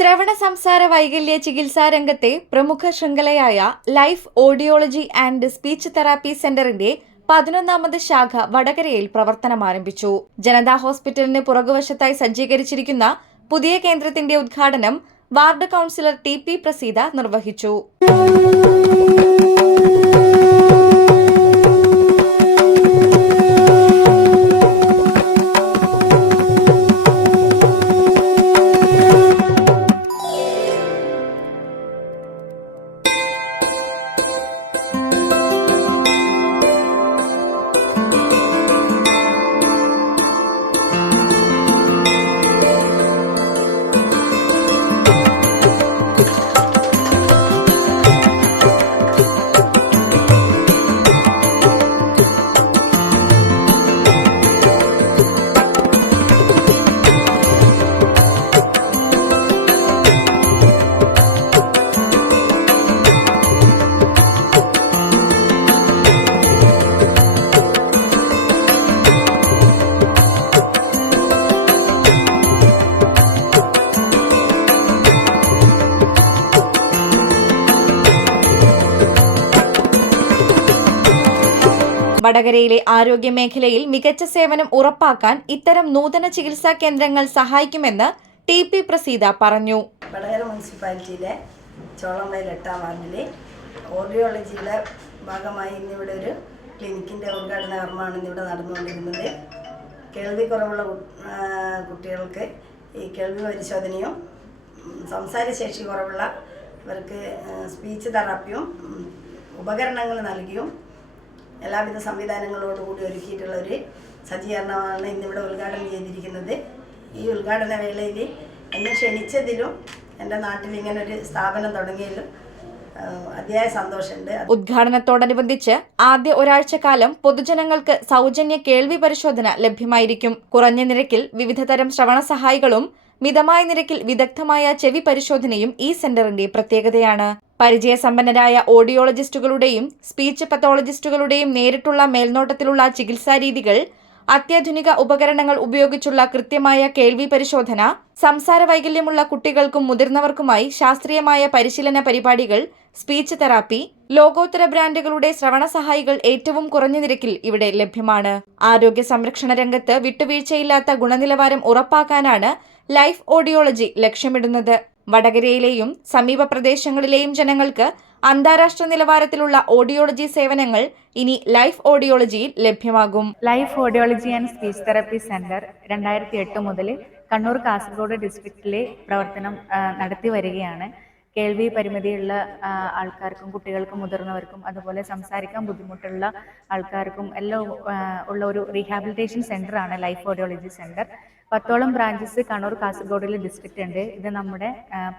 ശ്രവണ സംസാര വൈകല്യ ചികിത്സാ രംഗത്തെ പ്രമുഖ ശൃംഖലയായ life audiology and speech therapy സെന്ററിന്റെ 11ാമത് ശാഖ വടകരയിൽ പ്രവർത്തനമാരംഭിച്ചു. ജനതാ ഹോസ്പിറ്റലിന് പുറകുവശത്തായി സജ്ജീകരിച്ചിരിക്കുന്ന പുതിയ കേന്ദ്രത്തിന്റെ ഉദ്ഘാടനം വാർഡ് കൌൺസിലർ ടി.പി. പ്രസീത നിർവഹിച്ചു. വടകരയിലെ ആരോഗ്യ മേഖലയിൽ മികച്ച സേവനം ഉറപ്പാക്കാൻ ഇത്തരം നൂതന ചികിത്സാ കേന്ദ്രങ്ങൾ സഹായിക്കുമെന്ന് ടി.പി. പ്രസീത പറഞ്ഞു. വടകര മുനിസിപ്പാലിറ്റിയിലെ ചോളംവയൽ 8ാം വാർഡിലെ ഓഡിയോളജിയുടെ ഭാഗമായി ഇന്നിവിടെ ഒരു ക്ലിനിക്കിൻ്റെ ഉദ്ഘാടന കർമ്മമാണ് ഇന്നിവിടെ നടന്നുകൊണ്ടിരുന്നത്. കേൾവി കുറവുള്ള കുട്ടികൾക്ക് ഈ കേൾവി പരിശോധനയും സംസാരശേഷി കുറവുള്ള ഇവർക്ക് സ്പീച്ച് തെറാപ്പിയും ഉപകരണങ്ങൾ നൽകിയും എല്ലാവിധ സംവിധാനങ്ങളോടുകൂടി ഒരുക്കിയിട്ടുള്ള ഒരു സജ്ജീകരണമാണ് ഇന്നിവിടെ ഉദ്ഘാടനം ചെയ്തിരിക്കുന്നത്. ഈ ഉദ്ഘാടന വേളയിൽ എന്നെ ക്ഷണിച്ചതിലും എൻ്റെ നാട്ടിൽ ഇങ്ങനെ ഒരു സ്ഥാപനം തുടങ്ങിയതിലും അതിയായ സന്തോഷമുണ്ട്. ഉദ്ഘാടനത്തോടനുബന്ധിച്ച് ആദ്യ ഒരാഴ്ചക്കാലം പൊതുജനങ്ങൾക്ക് സൗജന്യ കേൾവി പരിശോധന ലഭ്യമായിരിക്കും. കുറഞ്ഞ നിരക്കിൽ വിവിധതരം ശ്രവണ സഹായികളും മിതമായ നിരക്കിൽ വിദഗ്ധമായ ചെവി പരിശോധനയും ഈ സെന്ററിന്റെ പ്രത്യേകതയാണ്. പരിചയസമ്പന്നരായ ഓഡിയോളജിസ്റ്റുകളുടെയും സ്പീച്ച് പത്തോളജിസ്റ്റുകളുടെയും നേരിട്ടുള്ള മേൽനോട്ടത്തിലുള്ള ചികിത്സാരീതികൾ, അത്യാധുനിക ഉപകരണങ്ങൾ ഉപയോഗിച്ചുള്ള കൃത്യമായ കേൾവി പരിശോധന, സംസാര വൈകല്യമുള്ള കുട്ടികൾക്കും മുതിർന്നവർക്കുമായി ശാസ്ത്രീയമായ പരിശീലന പരിപാടികൾ, സ്പീച്ച് തെറാപ്പി, ലോകോത്തര ബ്രാൻഡുകളുടെ ശ്രവണ സഹായികൾ ഏറ്റവും കുറഞ്ഞ നിരക്കിൽ ഇവിടെ ലഭ്യമാണ്. ആരോഗ്യ സംരക്ഷണ രംഗത്ത് വിട്ടുവീഴ്ചയില്ലാത്ത ഗുണനിലവാരം ഉറപ്പാക്കാനാണ് ലൈഫ് ഓഡിയോളജി ലക്ഷ്യമിടുന്നത്. വടകരയിലെയും സമീപ പ്രദേശങ്ങളിലെയും ജനങ്ങൾക്ക് അന്താരാഷ്ട്ര നിലവാരത്തിലുള്ള ഓഡിയോളജി സേവനങ്ങൾ ഇനി ലൈഫ് ഓഡിയോളജിയിൽ ലഭ്യമാകും. Life audiology and speech therapy centre 2008 മുതൽ കണ്ണൂർ കാസർഗോഡ് ഡിസ്ട്രിക്റ്റിലെ പ്രവർത്തനം നടത്തി വരികയാണ്. കേൾവി പരിമിതിയുള്ള ആൾക്കാർക്കും കുട്ടികൾക്കും മുതിർന്നവർക്കും അതുപോലെ സംസാരിക്കാൻ ബുദ്ധിമുട്ടുള്ള ആൾക്കാർക്കും എല്ലാം ഉള്ള ഒരു റീഹാബിലിറ്റേഷൻ സെൻ്ററാണ് ലൈഫ് ഓഡിയോളജി സെൻറ്റർ. 10ഓളം ബ്രാഞ്ചസ് കണ്ണൂർ കാസർഗോഡിലെ ഡിസ്ട്രിക്റ്റ് ഉണ്ട്. ഇത് നമ്മുടെ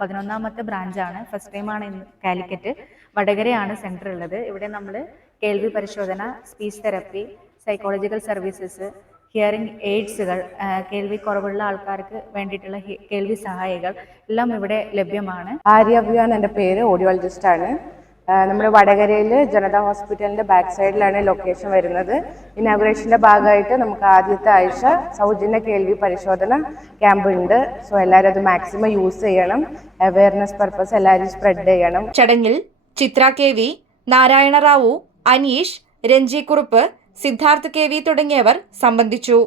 11ാമത്തെ ബ്രാഞ്ചാണ്. ഫസ്റ്റ് ടൈമാണ് കാലിക്കറ്റ്. വടകരയാണ് സെൻറ്റർ ഉള്ളത്. ഇവിടെ നമ്മൾ കേൾവി പരിശോധന, speech therapy, psychological services, hearing എയ്ഡ്സുകൾ, കേൾവി കുറവുള്ള ആൾക്കാർക്ക് വേണ്ടിയിട്ടുള്ള കേൾവി സഹായികൾ എല്ലാം ഇവിടെ ലഭ്യമാണ്. ആര്യവ്യാണ് എൻ്റെ പേര്. ഓഡിയോളജിസ്റ്റാണ്. നമ്മുടെ വടകരയിൽ ജനതാ ഹോസ്പിറ്റലിൻ്റെ ബാക്ക് സൈഡിലാണ് ലൊക്കേഷൻ വരുന്നത്. ഇനാഗുറേഷൻ്റെ ഭാഗമായിട്ട് നമുക്ക് ആദ്യത്തെ ആഴ്ച സൗജന്യ കേൾവി പരിശോധന ക്യാമ്പ് ഉണ്ട്. സോ എല്ലാവരും അത് മാക്സിമം യൂസ് ചെയ്യണം. അവയർനെസ് പർപ്പസ് എല്ലാവരും സ്പ്രെഡ് ചെയ്യണം. ചടങ്ങിൽ ചിത്ര കെ.വി., നാരായണ റാവു, അനീഷ്, രഞ്ജി കുറുപ്പ്, സിദ്ധാർത്ഥ് കെ.വി. തുടങ്ങിയവർ സംബന്ധിച്ചു.